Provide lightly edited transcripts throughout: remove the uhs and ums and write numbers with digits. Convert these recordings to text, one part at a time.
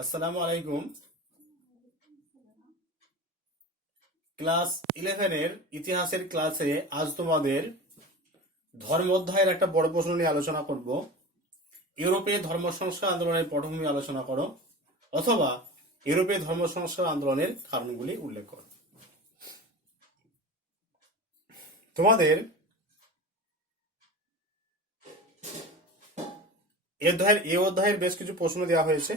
আসসালামু আলাইকুম। ক্লাস 11-এর ইতিহাসের ক্লাসে আজ তোমাদের ধর্ম অধ্যায়ের একটা বড় প্রশ্ন নিয়ে আলোচনা করব। ইউরোপে ধর্ম সংস্কার আন্দোলনের পটভূমি আলোচনা করো, অথবা ইউরোপে ধর্ম সংস্কার আন্দোলনের কারণগুলি উল্লেখ করো। তোমাদের এই অধ্যায়ের বেশ কিছু প্রশ্ন দেওয়া হয়েছে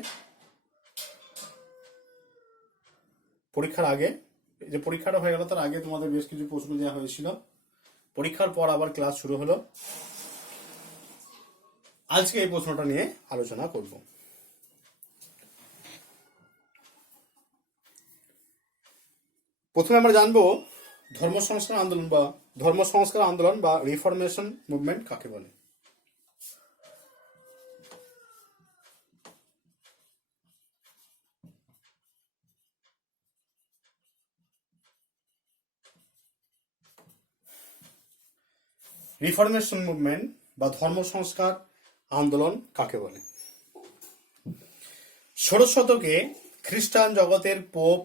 পরীক্ষার আগে। যে পরীক্ষাটা হয়ে গেল তার আগে তোমাদের বেশ কিছু প্রশ্ন দেওয়া হয়েছিল। পরীক্ষার পর আবার ক্লাস শুরু হলো। আজকে এই প্রশ্নটা নিয়ে আলোচনা করব। প্রথমে আমরা জানবো ধর্ম সংস্কার আন্দোলন বা রিফরমেশন মুভমেন্ট কাকে বলে। রিফরমেশন মুভমেন্ট বা ধর্ম সংস্কার আন্দোলন কাকে বলে? ষোড়শ শতকে খ্রিস্টান জগতের পোপ,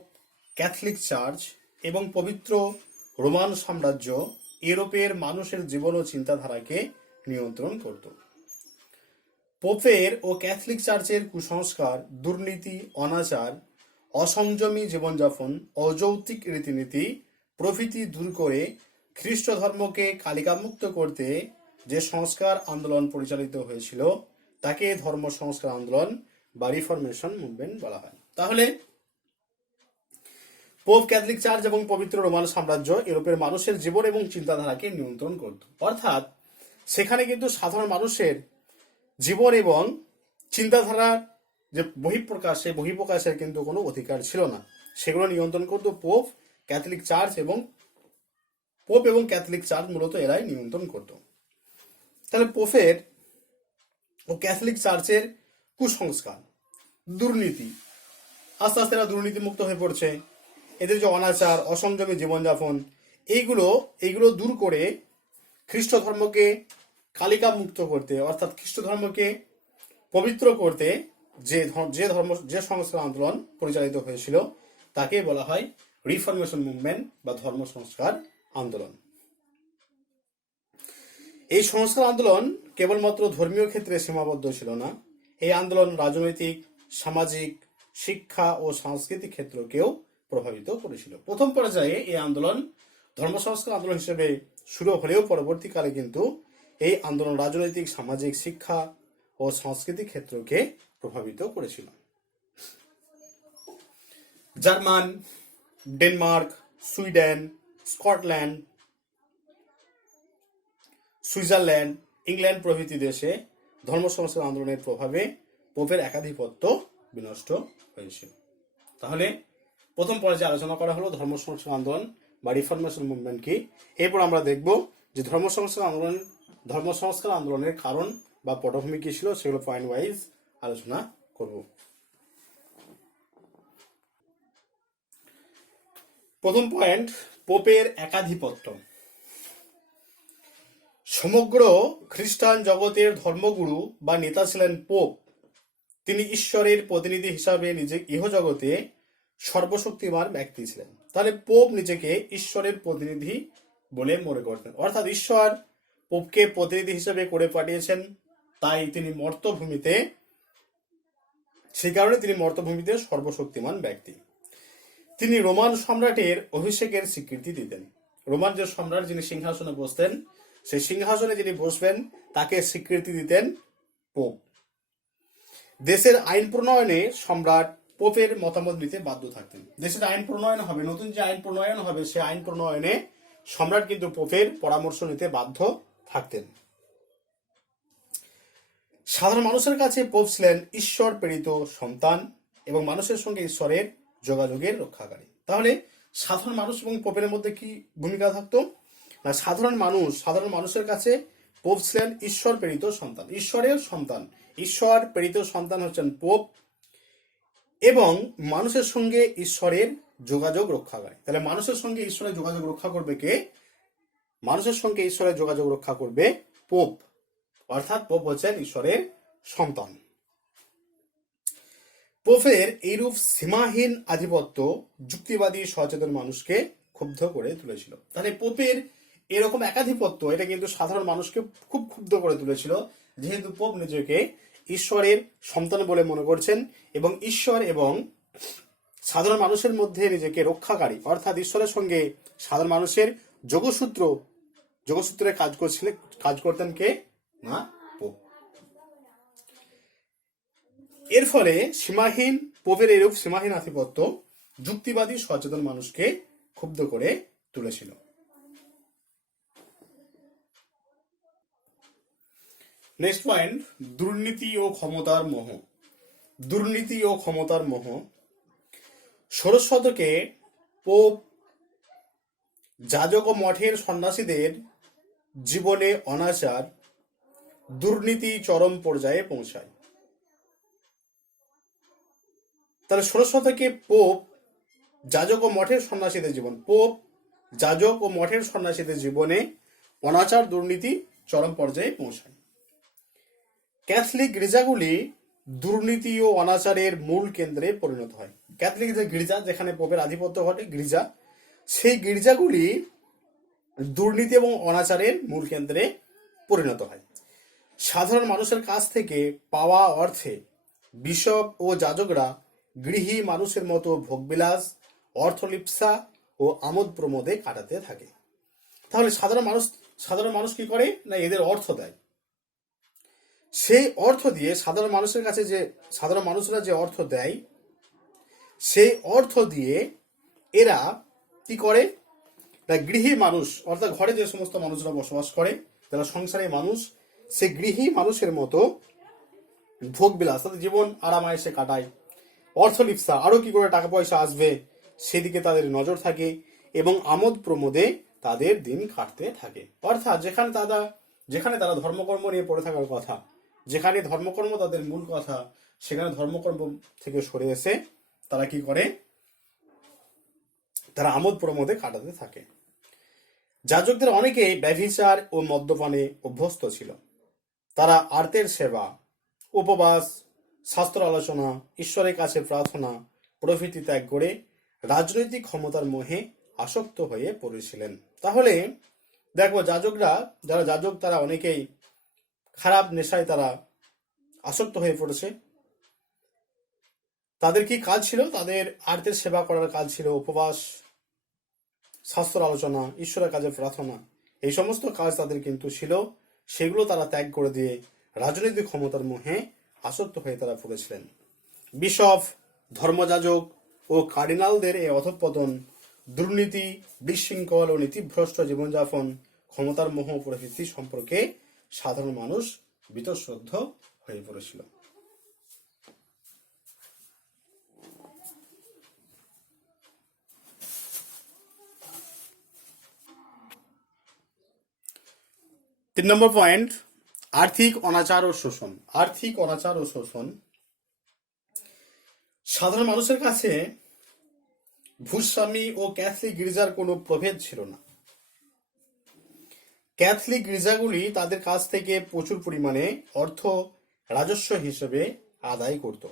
ক্যাথলিক চার্চ এবং পবিত্র রোমান সাম্রাজ্য ইউরোপের মানুষের জীবন ও চিন্তাধারাকে নিয়ন্ত্রণ করত। পোপের ও ক্যাথলিক চার্চের কুসংস্কার, দুর্নীতি, অনাচার, অসংযমী জীবনযাপন, অযৌক্তিক রীতিনীতি প্রভৃতি দূর করে খ্রিস্ট ধর্মকে কালিকামুক্ত করতে যে সংস্কার আন্দোলন পরিচালিত হয়েছিল তাকে ধর্ম সংস্কার আন্দোলন বা রিফরমেশন মুভমেন্ট বলা হয়। তাহলে পোপ, ক্যাথলিক চার্চ এবং পবিত্র রোমান সাম্রাজ্য ইউরোপের মানুষের জীবন এবং চিন্তাধারাকে নিয়ন্ত্রণ করত। অর্থাৎ সেখানে কিন্তু সাধারণ মানুষের জীবন এবং চিন্তাধারার যে বহিঃপ্রকাশ, সেই বহিঃপ্রকাশের কিন্তু কোনো অধিকার ছিল না। সেগুলো নিয়ন্ত্রণ করত পোপ, ক্যাথলিক চার্চ এবং ক্যাথলিক চার্চ মূলত এরাই নিয়ন্ত্রণ করত। তাহলে পোপের ও ক্যাথলিক চার্চের কুসংস্কার, দুর্নীতি, আস্তে আস্তে এরা দুর্নীতিমুক্ত হয়ে পড়ছে। এদের যে অনাচার, অসংযমী জীবনযাপন, এইগুলো দূর করে খ্রিস্ট ধর্মকে কালিকা মুক্ত করতে, অর্থাৎ খ্রিস্ট ধর্মকে পবিত্র করতে যে সংস্কার আন্দোলন পরিচালিত হয়েছিল তাকে বলা হয় রিফরমেশন মুভমেন্ট বা ধর্ম সংস্কার আন্দোলন। এই সংস্কার আন্দোলন কেবলমাত্র ধর্মীয় ক্ষেত্রে সীমাবদ্ধ ছিল না। এই আন্দোলন রাজনৈতিক, সামাজিক, শিক্ষা ও সাংস্কৃতিক ক্ষেত্রকেও প্রভাবিত করেছিল। প্রথম পর্যায়ে এই আন্দোলন ধর্ম সংস্কার আন্দোলন হিসেবে শুরু হলেও পরবর্তীকালে কিন্তু এই আন্দোলন রাজনৈতিক, সামাজিক, শিক্ষা ও সাংস্কৃতিক ক্ষেত্রকে প্রভাবিত করেছিল। German, Denmark, Sweden, Scotland, Switzerland, England প্রভৃতি দেশে ধর্ম সংস্কার আন্দোলনের প্রভাবে পোপের একাধিপত্য বিনষ্ট হয়েছিল। তাহলে প্রথম পর্যায়ে আলোচনা করা হলো ধর্ম সংস্কার আন্দোলন বা রিফরমেশন মুভমেন্ট কি। এরপর আমরা দেখব যে ধর্ম সংস্কার আন্দোলনের কারণ বা পটভূমি কি ছিল, সেগুলো পয়েন্ট ওয়াইজ আলোচনা করব। প্রথম পয়েন্ট, পোপের একাধিপত্য। সমগ্র খ্রিস্টান জগতের ধর্মগুরু বা নেতা ছিলেন পোপ। তিনি ঈশ্বরের প্রতিনিধি হিসাবে নিজে ইহজগতে সর্বশক্তিমান ব্যক্তি ছিলেন। তাহলে পোপ নিজেকে ঈশ্বরের প্রতিনিধি বলে মনে করতেন, অর্থাৎ ঈশ্বর পোপকে প্রতিনিধি হিসেবে করে পাঠিয়েছেন, তাই তিনি সেই কারণে তিনি মর্তভূমিতে সর্বশক্তিমান ব্যক্তি। তিনি রোমান সম্রাটের অভিষেকের স্বীকৃতি দিতেন। রোমান যে সম্রাট যিনি সিংহাসনে বসতেন, সেই সিংহাসনে যিনি বসবেন তাকে স্বীকৃতি দিতেন পোপ। দেশের আইন প্রণয়নে সম্রাট পোপের মতামত নিতে বাধ্য থাকতেন। দেশের আইন প্রণয়ন হবে, নতুন যে আইন প্রণয়ন হবে, সেই আইন প্রণয়নে সম্রাট কিন্তু পোপের পরামর্শ নিতে বাধ্য থাকতেন। সাধারণ মানুষের কাছে পোপ ছিলেন ঈশ্বর প্রেরিত সন্তান এবং মানুষের সঙ্গে ঈশ্বরের যোগাযোগের রক্ষাকারী। তাহলে সাধারণ মানুষ এবং পোপের মধ্যে কি ভূমিকা থাকতো না, সাধারণ মানুষের কাছে পোপ ছিলেন ঈশ্বর প্রেরিত সন্তান, ঈশ্বরের সন্তান। ঈশ্বর প্রেরিত সন্তান হচ্ছেন পোপ এবং মানুষের সঙ্গে ঈশ্বরের যোগাযোগ রক্ষাকারী। তাহলে মানুষের সঙ্গে ঈশ্বরের যোগাযোগ রক্ষা করবে কে? মানুষের সঙ্গে ঈশ্বরের যোগাযোগ রক্ষা করবে পোপ, অর্থাৎ পোপ হচ্ছেন ঈশ্বরের সন্তান। পোপের এইরূপ সীমাহীন আধিপত্য যুক্তিবাদী সচেতন মানুষকে ক্ষুব্ধ করে তুলেছিল। তাহলে পোপের এরকম একাধিপত্য এটা কিন্তু সাধারণ মানুষকে খুব ক্ষুব্ধ করে তুলেছিল, যেহেতু পোপ নিজেকে ঈশ্বরের সন্তান বলে মনে করছেন এবং ঈশ্বর এবং সাধারণ মানুষের মধ্যে নিজেকে রক্ষাকারী, অর্থাৎ ঈশ্বরের সঙ্গে সাধারণ মানুষের যোগসূত্রে কাজ করতেন কে না পোপ। এর ফলে পোপের এরূপ সীমাহীন আধিপত্য যুক্তিবাদী সচেতন মানুষকে ক্ষুব্ধ করে তুলেছিল। নেক্সট পয়েন্ট, দুর্নীতি ও ক্ষমতার মোহ। দুর্নীতি ও ক্ষমতার মোহ। 16 শতকে পোপ যাজক ও মঠের সন্ন্যাসীদের জীবনে অনাচার, দুর্নীতি চরম পর্যায়ে পৌঁছায়। তাহলে 16 শতকে পোপ যাজক ও মঠের সন্ন্যাসীদের জীবনে অনাচার, দুর্নীতি চরম পর্যায়ে পৌঁছায়। ক্যাথলিক গির্জাগুলি দুর্নীতি ও অনাচারের মূল কেন্দ্রে পরিণত হয়। ক্যাথলিক যে গির্জা, যেখানে পোপের আধিপত্য ঘটে, গির্জা, সেই গির্জাগুলি দুর্নীতি এবং অনাচারের মূল কেন্দ্রে পরিণত হয়। সাধারণ মানুষের কাছ থেকে পাওয়া অর্থে বিশপ ও যাজকরা গৃহী মানুষের মতো ভোগবিলাস, অর্থলিপ্সা ও আমোদ প্রমোদে কাটাতে থাকে। তাহলে সাধারণ মানুষ কি করে না, এদের অর্থ দেয়। সেই অর্থ দিয়ে সাধারণ মানুষরা যে অর্থ দেয়, সেই অর্থ দিয়ে এরা কি করে না, গৃহী মানুষ, অর্থাৎ ঘরে যে সমস্ত মানুষরা বসবাস করে, যারা সংসারী মানুষ, সে গৃহী মানুষের মতো ভোগবিলাস, তাদের জীবন আরামায়েশে কাটায়। অর্থলিপ্সা, আরো কি করে টাকা পয়সা আসবে সেদিকে তাদের নজর থাকে এবং আমোদ প্রমোদে তাদের দিন কাটতে থাকে। অর্থাৎ যেখানে তারা ধর্মকর্ম নিয়ে পড়ে থাকার কথা, যেখানে ধর্মকর্ম তাদের মূল কথা, সেখানে ধর্মকর্ম থেকে সরে এসে তারা কি করে, তারা আমোদ প্রমোদে কাটাতে থাকে। যাজকদের অনেকেই ব্যভিচার ও মদ্যপানে অভ্যস্ত ছিল। তারা আর্তের সেবা, উপবাস, শাস্ত্র আলোচনা, ঈশ্বরের কাছে প্রার্থনা প্রভৃতি ত্যাগ করে রাজনৈতিক ক্ষমতার মোহে আসক্ত হয়ে পড়েছিলেন। তাহলে দেখো, যারা যাজক তারা অনেকেই খারাপ নেশায় তারা আসক্ত হয়ে পড়েছে। তাদের কি কাজ ছিল? তাদের আর্তের সেবা করার কাজ ছিল, উপবাস, শাস্ত্র আলোচনা, ঈশ্বরের কাছে প্রার্থনা, এই সমস্ত কাজ তাদের কিন্তু ছিল। সেগুলো তারা ত্যাগ করে দিয়ে রাজনৈতিক ক্ষমতার মোহে আসক্ত হয়ে তারা পড়েছিলেন। বিশপ, ধর্মযাজক ও কার্ডিনালদের এই অধঃপতন, দুর্নীতি, বিশৃঙ্খল ও নীতিভ্রষ্ট জীবনযাপন, ক্ষমতার মোহ প্রভৃতি সম্পর্কে সাধারণ মানুষ বীতশ্রদ্ধ হয়ে পড়েছিল। তিন নম্বর পয়েন্ট, আর্থিক অনাচার ও শোষণ। আর্থিক অনাচার ও শোষণ। সাধারণ মানুষের কাছে ভূস্বামী ও ক্যাথলিক গির্জার কোনো প্রভেদ ছিল না। ক্যাথলিক গির্জাগুলি তাদের কাছ থেকে প্রচুর পরিমাণে অর্থ রাজস্ব হিসেবে আদায় করত।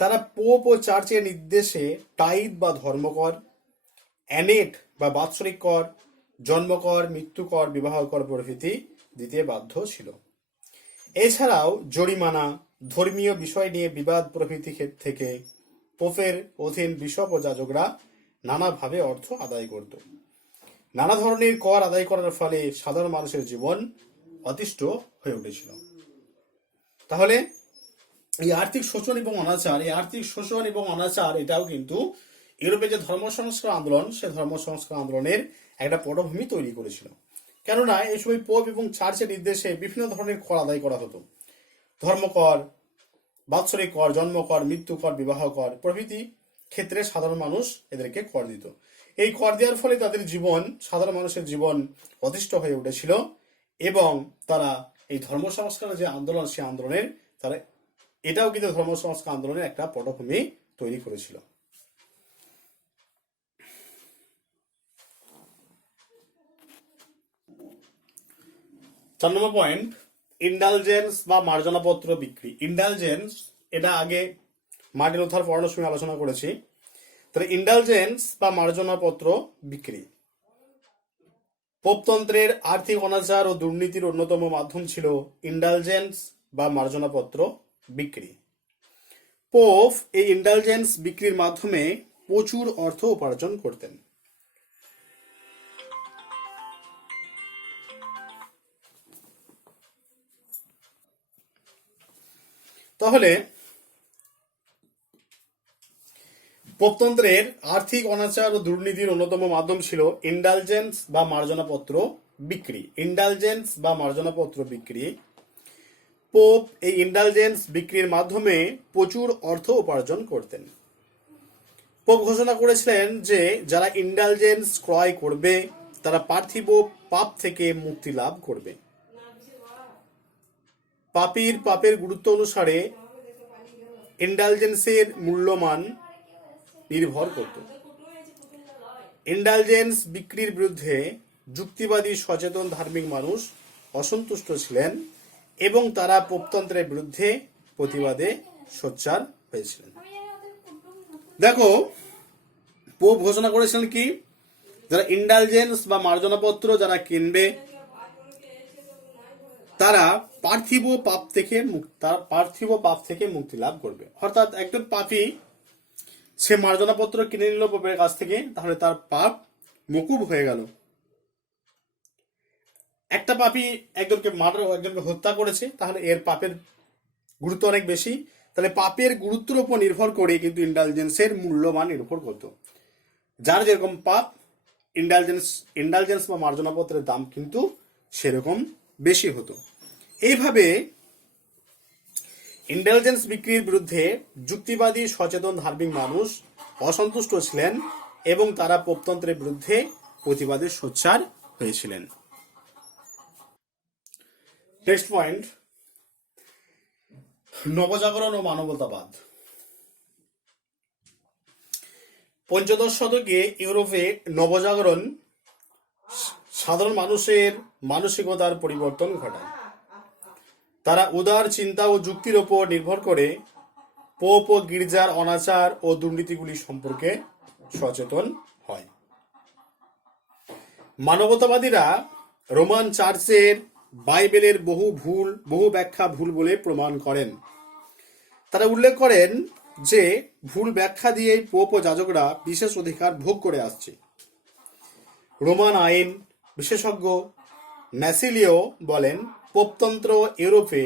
তারা পোপ ও চার্চের নির্দেশে টাইদ বা ধর্মকর, অ্যানেট বা বাৎসরিক কর, জন্মকর, মৃত্যুকর, বিবাহ কর প্রভৃতি দিতে বাধ্য ছিল। এছাড়াও জরিমানা, ধর্মীয় বিষয় নিয়ে বিবাদ প্রভৃতি থেকে পোপের অধীন বিশপ ও যাজকরা নানাভাবে অর্থ আদায় করত। নানা ধরনের কর আদায় করার ফলে সাধারণ মানুষের জীবন অতিষ্ঠ হয়ে উঠেছিল। তাহলে এই আর্থিক শোষণ এবং অনাচার এটাও কিন্তু ইউরোপে যে ধর্ম সংস্কার আন্দোলন, সে ধর্ম সংস্কার আন্দোলনের একটা পটভূমি তৈরি করেছিল। কেননা এই সময় পোপ এবং চার্চের নির্দেশে বিভিন্ন ধরনের কর আদায় করা হতো। ধর্মকর, বাৎসরিক কর, জন্মকর, মৃত্যুকর, বিবাহ কর প্রভৃতি ক্ষেত্রে সাধারণ মানুষ এদেরকে কর দিত। এই কর দেওয়ার ফলে সাধারণ মানুষের জীবন অতিষ্ঠ হয়ে উঠেছিল এবং তারা এই ধর্ম সংস্কারের যে আন্দোলন, সেই আন্দোলনের তারা এটাও কিন্তু ধর্ম সংস্কার আন্দোলনের একটা পটভূমি তৈরি করেছিল। 4 নম্বর পয়েন্ট, ইন্ডালজেন্স বা মার্জনাপত্র বিক্রি। ইন্ডালজেন্স এটা আগে মার্টিন লুথার পড়ানোর সময় আলোচনা করেছি। তাহলে ইন্ডালজেন্স বা মার্জনাপত্র বিক্রি পোপতন্ত্রের আর্থিক অনাচার ও দুর্নীতির অন্যতম মাধ্যম ছিল ইন্ডালজেন্স বা মার্জনাপত্র বিক্রি। পোপ এই ইন্ডালজেন্স বিক্রির মাধ্যমে প্রচুর অর্থ উপার্জন করতেন। তাহলে পোপতন্ত্রের আর্থিক অনাচার ও দুর্নীতির অন্যতম মাধ্যম ছিল ইন্ডালজেন্স বা মার্জনাপত্র বিক্রি। ইন্ডালজেন্স বা মার্জনাপত্র বিক্রি। পোপ এই ইন্ডালজেন্স বিক্রির মাধ্যমে প্রচুর অর্থ উপার্জন করতেন। পোপ ঘোষণা করেছিলেন যে যারা ইন্ডালজেন্স ক্রয় করবে তারা পার্থিব পাপ থেকে মুক্তি লাভ করবে। পাপের গুরুত্ব অনুসারে ইন্ডালজেন্সের মূল্যমান নির্ভর করত। ইন্ডালজেন্স বিক্রির বিরুদ্ধে যুক্তিবাদী সচেতন ধার্মিক মানুষ অসন্তুষ্ট ছিলেন এবং তারা পোপতন্ত্রের বিরুদ্ধে প্রতিবাদে সোচ্চার হয়েছিলেন। দেখো, পোপ ঘোষণা করেছিলেন কি, যারা ইন্ডালজেন্স বা মার্জনাপত্র যারা কিনবে তারা পার্থিব পাপ থেকে মুক্তি লাভ করবে। অর্থাৎ একজন পাপী সে মার্জনাপত্র কিনে নিল পোপের কাছ থেকে, তাহলে তার পাপ মকুব হয়ে গেল। একটা পাপী একজনকে হত্যা করেছে, তাহলে এর পাপের গুরুত্ব অনেক বেশি। তাহলে পাপের গুরুত্বের উপর নির্ভর করে কিন্তু ইন্ডালজেন্সের মূল্যমান নির্ভর করত। যার যেরকম পাপ, ইন্ডালজেন্স বা মার্জনাপত্রের দাম কিন্তু সেরকম বেশি হতো। এইভাবে ইন্ডালজেন্স বিক্রির বিরুদ্ধে যুক্তিবাদী সচেতন ধার্মিক মানুষ অসন্তুষ্ট ছিলেন এবং তারা পোপতন্ত্রের বিরুদ্ধে প্রতিবাদে সোচ্চার হয়েছিলেন। নেক্সট পয়েন্ট, নবজাগরণ ও মানবতাবাদ। পঞ্চদশ শতকে ইউরোপে নবজাগরণ সাধারণ মানুষের মানসিকতার পরিবর্তন ঘটায়। তারা উদার চিন্তা ও যুক্তির ওপর নির্ভর করে পোপ ও গির্জার অনাচার ও দুর্নীতিগুলি সম্পর্কে সচেতন হয়। মানবতাবাদীরা রোমান চার্চের বাইবেলের বহু ব্যাখ্যা ভুল বলে প্রমাণ করেন। তারা উল্লেখ করেন যে ভুল ব্যাখ্যা দিয়েই পোপ ও যাজকরা বিশেষ অধিকার ভোগ করে আসছে। রোমান আইন বিশেষজ্ঞ ম্যাসিলিও বলেন, পোপতন্ত্র ইউরোপে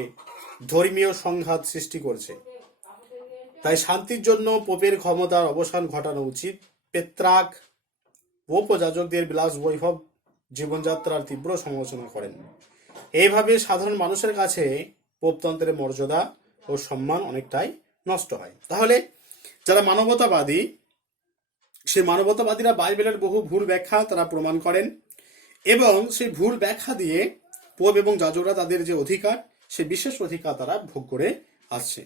ধর্মীয় সংঘাত সৃষ্টি করছে, তাই শান্তির জন্য পোপের ক্ষমতার অবসান ঘটানো উচিত। পেত্রাক পোপ ও যাজকদের বিলাস বৈভব জীবনযাত্রার তীব্র সমালোচনা করেন। এইভাবে সাধারণ মানুষের কাছে পোপতন্ত্রের মর্যাদা ও সম্মান অনেকটাই নষ্ট হয়। তাহলে যারা মানবতাবাদী, সেই মানবতাবাদীরা বাইবেলের বহু ভুল ব্যাখ্যা তারা প্রমাণ করেন এবং সেই ভুল ব্যাখ্যা দিয়ে পোপ এবং যাজকরা তাদের যে অধিকার, সে বিশেষ অধিকার তারা ভোগ করে আসছে।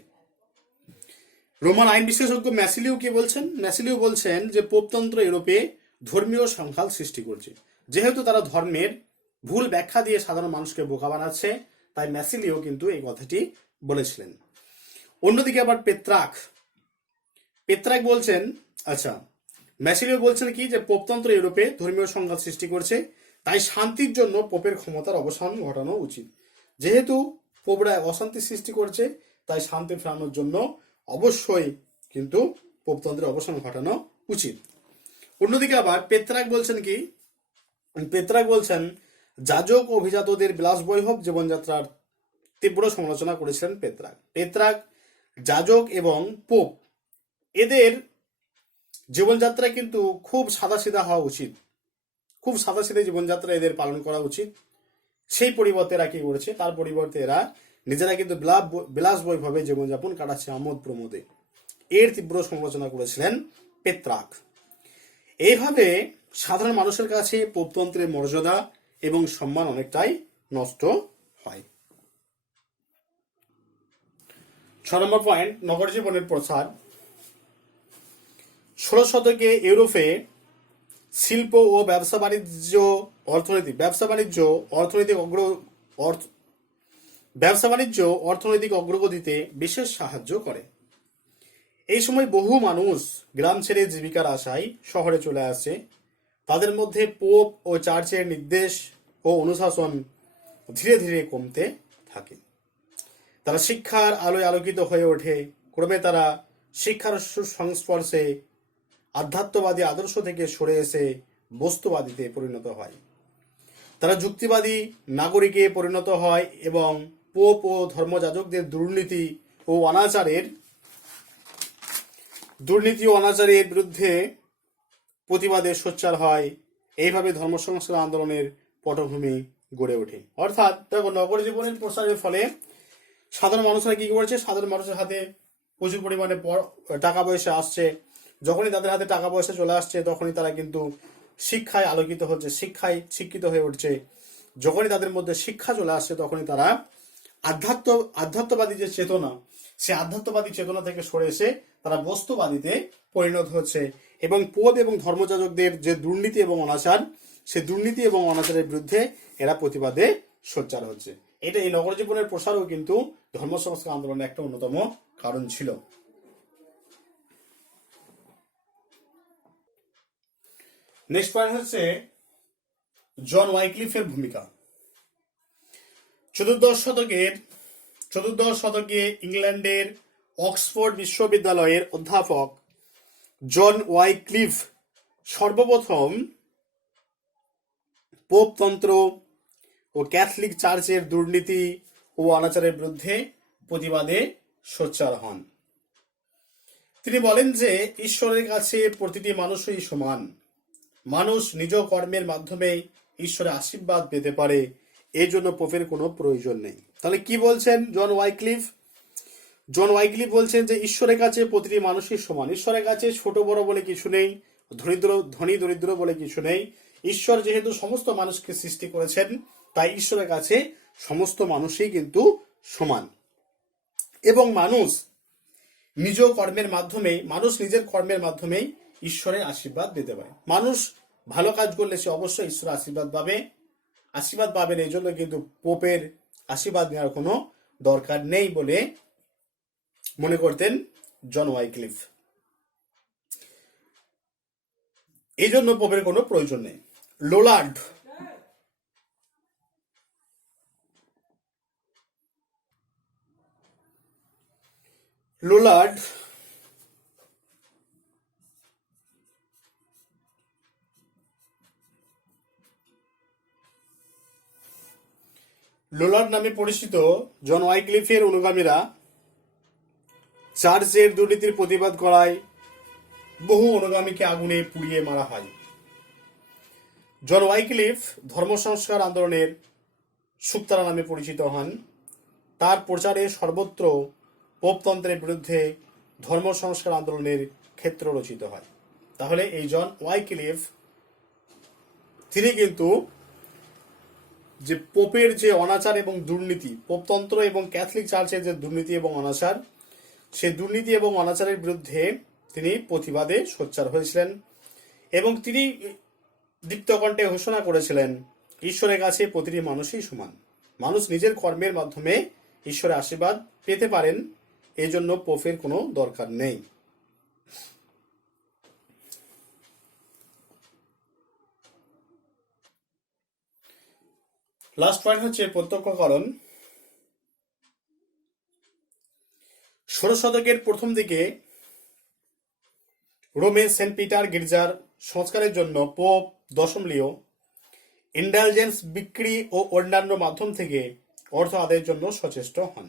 রোমান আইন বিশেষজ্ঞ ম্যাসিলিও কি বলছেন? ম্যাসিলিও বলছেন যে পোপতন্ত্র ইউরোপে ধর্মীয় সংঘাত সৃষ্টি করছে। যেহেতু তারা ধর্মের ভুল ব্যাখ্যা দিয়ে সাধারণ মানুষকে বোকা বানাচ্ছে, তাই ম্যাসিলিও কিন্তু এই কথাটি বলেছিলেন। অন্যদিকে আবার পেত্রাক বলছেন, ম্যাসিলিও বলছেন কি, যে পোপতন্ত্র ইউরোপে ধর্মীয় সংঘাত সৃষ্টি করছে, তাই শান্তির জন্য পোপের ক্ষমতার অবসান ঘটানো উচিত। যেহেতু পোপরা অশান্তি সৃষ্টি করছে, তাই শান্তি ফেরানোর জন্য অবশ্যই কিন্তু পোপতন্ত্রের অবসান ঘটানো উচিত। অন্যদিকে আবার পেত্রাক বলছেন যাজক অভিজাতদের বিলাসবৈভব জীবনযাত্রার তীব্র সমালোচনা করেছিলেন পেত্রাক যাজক এবং পোপ এদের জীবনযাত্রা কিন্তু খুব সাদাসিধা হওয়া উচিত, খুব সাদাসিধা জীবনযাত্রা এদের পালন করা উচিত। সেই পরিবর্তে এরা কি করেছে, তার পরিবর্তে এরা নিজেরা কিন্তু বিলাস বৈভবে জীবনযাপন কাটাচ্ছে আমোদ প্রমোদে। এর তীব্র সমালোচনা করেছিলেন পেত্রাক। এইভাবে সাধারণ মানুষের কাছে পোপতন্ত্রের মর্যাদা এবং সম্মান অনেকটাই নষ্ট হয়। 6 নম্বর পয়েন্ট, নগর জীবনের প্রসার। 16 শতকে ইউরোপে শিল্প ও ব্যবসা বাণিজ্য ব্যবসা বাণিজ্য অর্থনৈতিক অগ্রগতিতে বিশেষ সাহায্য করে। এই সময় বহু মানুষ গ্রাম ছেড়ে জীবিকার আশায় শহরে চলে আসে। তাদের মধ্যে পোপ ও চার্চের নির্দেশ ও অনুশাসন ধীরে ধীরে কমতে থাকে। তারা শিক্ষার আলোয় আলোকিত হয়ে ওঠে। ক্রমে তারা শিক্ষার সংস্পর্শে আধ্যাত্মবাদী আদর্শ থেকে সরে এসে বস্তুবাদীতে পরিণত হয়। তারা যুক্তিবাদী নাগরিকে পরিণত হয় এবং পোপ ও ধর্মযাজকদের দুর্নীতি ও অনাচারের বিরুদ্ধে প্রতিবাদে সোচ্চার হয়। এইভাবে ধর্ম সংস্কার আন্দোলনের পটভূমি গড়ে ওঠে। অর্থাৎ দেখো, নগর জীবনের প্রসারের ফলে সাধারণ মানুষরা কি করেছে, সাধারণ মানুষের হাতে প্রচুর পরিমাণে টাকা পয়সা আসছে। যখনই তাদের হাতে টাকা পয়সা চলে আসছে, তখনই তারা কিন্তু শিক্ষায় আলোকিত হচ্ছে, শিক্ষায় শিক্ষিত হয়ে উঠছে। যখনই তাদের মধ্যে শিক্ষা চলে আসছে, তখনই তারা আধ্যাত্মবাদী যে চেতনা, সে আধ্যাত্মবাদী চেতনা থেকে সরে এসে তারা বস্তুবাদীতে পরিণত হচ্ছে। এবং পোপ এবং ধর্মযাজকদের যে দুর্নীতি এবং অনাচার, সে দুর্নীতি এবং অনাচারের বিরুদ্ধে এরা প্রতিবাদে সোচ্চার হচ্ছে। এটা এই নগর জীবনের প্রসারও কিন্তু ধর্ম সংস্কার আন্দোলনের একটা অন্যতম কারণ ছিল। নেক্সট পয়েন্ট হচ্ছে জন ওয়াইক্লিফের ভূমিকা। চতুর্দশ শতকে ইংল্যান্ডের অক্সফোর্ড বিশ্ববিদ্যালয়ের অধ্যাপক জন ওয়াইক্লিফ সর্বপ্রথম পোপতন্ত্র ও ক্যাথলিক চার্চের দুর্নীতি ও অনাচারের বিরুদ্ধে প্রতিবাদে সোচ্চার হন। তিনি বলেন যে ঈশ্বরের কাছে প্রতিটি মানুষই সমান। মানুষ নিজ কর্মের মাধ্যমে ঈশ্বরের আশীর্বাদ পেতে পারে, এই জন্য পোপের কোনো প্রয়োজন নেই। তাহলে কি বলছেন জন ওয়াইক্লিফ? জন ওয়াইক্লিফ বলছেন যে ঈশ্বরের কাছে প্রতিটি মানুষই সমান। ঈশ্বরের কাছে ছোট বড় বলে কিছু নেই, ধনী দরিদ্র বলে কিছু নেই। ঈশ্বর যেহেতু সমস্ত মানুষকে সৃষ্টি করেছেন, তাই ঈশ্বরের কাছে সমস্ত মানুষই কিন্তু সমান। এবং মানুষ নিজের কর্মের মাধ্যমেই ঈশ্বরের আশীর্বাদ পেতে পারে। মানুষ ভালো কাজ করলে সে অবশ্যই ঈশ্বরের আশীর্বাদ পাবেন। এই জন্য কিন্তু পোপের আশীর্বাদ নেওয়ার কোনো দরকার নেই বলে মনে করতেন জন ওয়াইক্লিফ। এই জন্য পোপের কোনো প্রয়োজন নেই। লোলার্ড নামে পরিচিত জন ওয়াইক্লিফের অনুগামীরা চার্চের দুর্নীতির প্রতিবাদ করায় বহু অনুগামীকে আগুনে পুড়িয়ে মারা হয়। জন ওয়াইক্লিফ ধর্ম সংস্কার আন্দোলনের সুক্তারা নামে পরিচিত হন। তার প্রচারে সর্বত্র পোপতন্ত্রের বিরুদ্ধে ধর্ম সংস্কার আন্দোলনের ক্ষেত্র রচিত হয়। তাহলে এই জন ওয়াইক্লিফ তিনি কিন্তু যে পোপের যে অনাচার এবং দুর্নীতি, পোপতন্ত্র এবং ক্যাথলিক চার্চের যে দুর্নীতি এবং অনাচার, সেই দুর্নীতি এবং অনাচারের বিরুদ্ধে তিনি প্রতিবাদে সোচ্চার হয়েছিলেন। এবং তিনি দীপ্তকণ্ঠে ঘোষণা করেছিলেন ঈশ্বরের কাছে প্রতিটি মানুষই সমান। মানুষ নিজের কর্মের মাধ্যমে ঈশ্বরের আশীর্বাদ পেতে পারেন, এই জন্য পোপের কোনো দরকার নেই। লাস্ট পয়েন্ট হচ্ছে প্রত্যক্ষকরণ। 16 শতকের প্রথম দিকে রোমে সেন্ট পিটার গির্জার সংস্কারের জন্য পোপ দশম লিও ইন্ডালজেন্স বিক্রি ও অন্যান্য মাধ্যম থেকে অর্থ আদায়ের জন্য সচেষ্ট হন।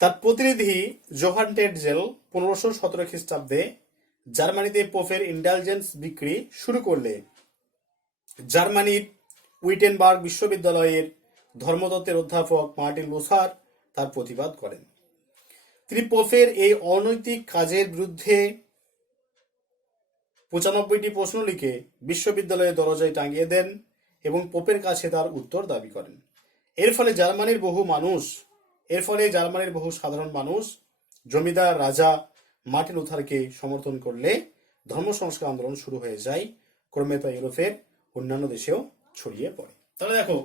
তার প্রতিনিধি জোহান টেটজেল 1517 খ্রিস্টাব্দে জার্মানিতে পোপের ইন্ডালজেন্স বিক্রি শুরু করলে জার্মানির উইটেনবার্গ বিশ্ববিদ্যালয়ের ধর্মতত্ত্বের অধ্যাপক মার্টিন লুথার তার প্রতিবাদ করেন। তিনি পোপের এই অনৈতিক কাজের বিরুদ্ধে 95টি প্রশ্ন লিখে বিশ্ববিদ্যালয়ের দরজায় টাঙিয়ে দেন এবং পোপের কাছে তার উত্তর দাবি করেন। এর ফলে জার্মানির বহু সাধারণ মানুষ, জমিদার, রাজা মার্টিন লুথারকে সমর্থন করলে ধর্ম সংস্কার আন্দোলন শুরু হয়ে যায়। ক্রমে তা ইউরোপের অন্যান্য দেশেও ছড়িয়ে পড়ে। তাহলে দেখো,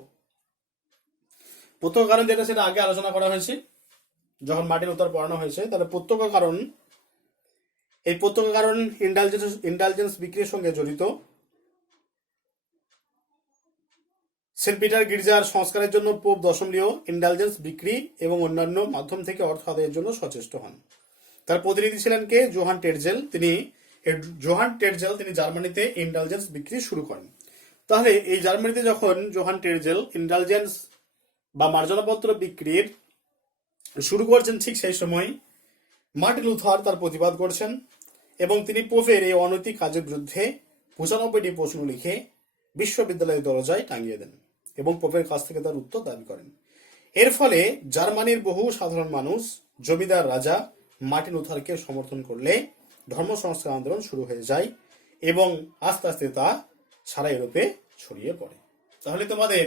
প্রত্যক্ষ কারণ যেটা সেটা আগে আলোচনা করা হয়েছে যখন মার্টিন লুথার পড়ানো হয়েছে। তাহলে প্রত্যক্ষ কারণ, এই প্রত্যক্ষ কারণ ইন্ডালজেন্স বিক্রির সঙ্গে জড়িত। সেন্ট পিটার গির্জার সংস্কারের জন্য পোপ দশম লিও ইন্ডালজেন্স বিক্রি এবং অন্যান্য মাধ্যম থেকে অর্থ আদায়ের জন্য সচেষ্ট হন। তার প্রতিনিধি ছিলেন কে? জোহান টেটজেল। তিনি জার্মানিতে ইন্ডালজেন্স বিক্রি শুরু করেন। তাহলে এই জার্মানিতে যখন জোহান টেটজেল ইন্ডালজেন্স বা মার্জনাপত্র বিক্রির শুরু করছেন, ঠিক সেই সময় মার্টিন লুথার তার প্রতিবাদ করছেন এবং তিনি পোপের এই অনৈতিক কাজের বিরুদ্ধে 95টি প্রশ্ন লিখে বিশ্ববিদ্যালয়ের দরজায় টাঙিয়ে দেন এবং পোপের কাছ থেকে তার উত্তর দাবি করেন। এর ফলে জার্মানির বহু সাধারণ মানুষ, জমিদার রাজা মার্টিন লুথারকে সমর্থন করলে ধর্ম সংস্কার আন্দোলন শুরু হয়ে যায় এবং আস্তে আস্তে তা সারা ইউরোপে ছড়িয়ে পড়ে। তাহলে তোমাদের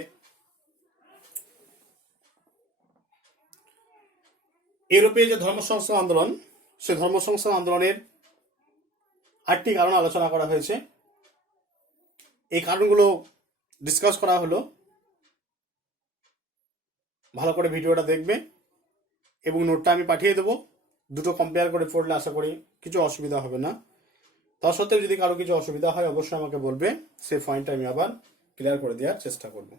ইউরোপে যে ধর্ম সংস্কার আন্দোলন, সে ধর্ম সংস্কার আন্দোলনের 8টি কারণ আলোচনা করা হয়েছে। এই কারণগুলো ডিসকাস করা হলো। ভালো করে ভিডিওটা দেখবে এবং নোটটা আমি পাঠিয়ে দেবো। দুটো কম্পেয়ার করে পড়লে আশা করি কিছু অসুবিধা হবে না। তা সত্ত্বেও যদি কারো কিছু অসুবিধা হয় অবশ্যই আমাকে বলবে, সেই পয়েন্টটা আমি আবার ক্লিয়ার করে দেওয়ার চেষ্টা করব।